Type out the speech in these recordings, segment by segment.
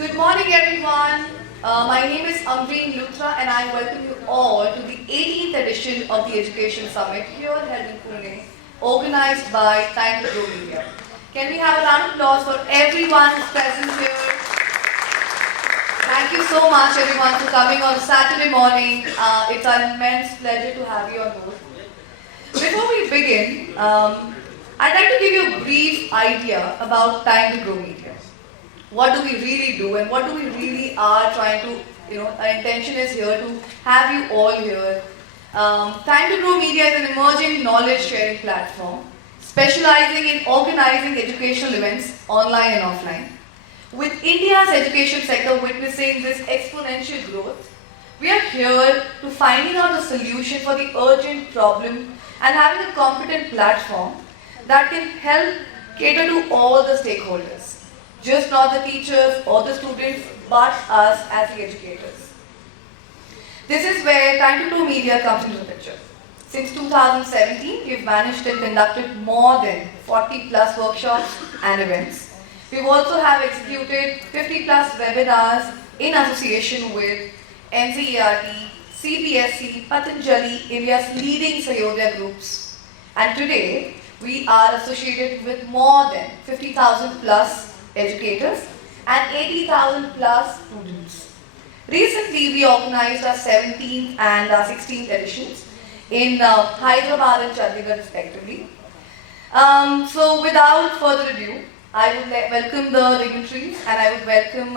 Good morning, everyone. My name is 𝗟𝗶𝗸𝗲 and I welcome you all to the 18th edition of the Education Summit here held in Pune, organized by Time to Grow Media. Can we have a round of applause for everyone who's present here? Thank you so much, everyone, for coming on a Saturday morning. It's an immense pleasure to have you on board. Before we begin, I'd like to give you a brief idea about Time to Grow Media. What do we really do and what do we really are trying to, our intention is here to have you all here. Time to Grow Media is an emerging knowledge sharing platform specializing in organizing educational events online and offline. With India's education sector witnessing this exponential growth, we are here to finding out a solution for the urgent problem and having a competent platform that can help cater to all the stakeholders. Just not the teachers or the students, but us as the educators. This is where Time to Grow Media comes into the picture. Since 2017, we've managed and conducted more than 40 plus workshops and events. We've also have executed 50 plus webinars in association with 𝗟𝗶𝗸𝗲, CBSE, Patanjali, India's leading Sayodhya groups. And today, we are associated with more than 50,000 plus educators and 80,000 plus students. Recently, we organized our 17th and our 16th editions in Hyderabad and Chandigarh respectively. So without further ado, I would welcome the dignitaries and I would welcome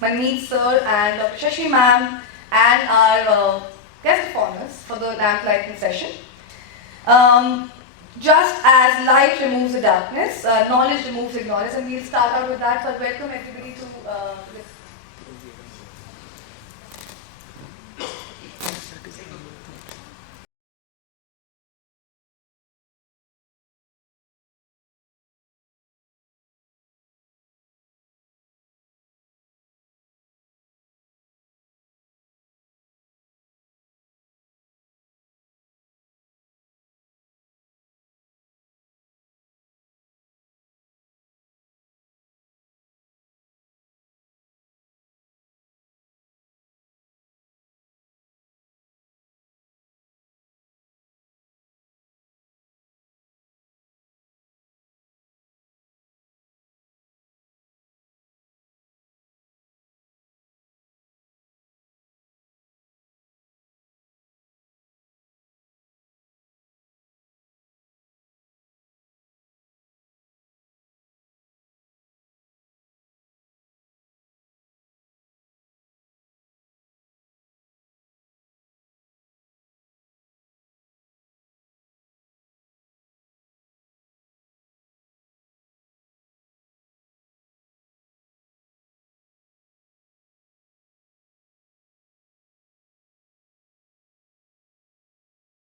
Manmeet sir and Dr. Shashi ma'am and our guest of honors for the lamp lighting session. Just as light removes the darkness, knowledge removes ignorance, and we'll start out with that. But welcome everybody to this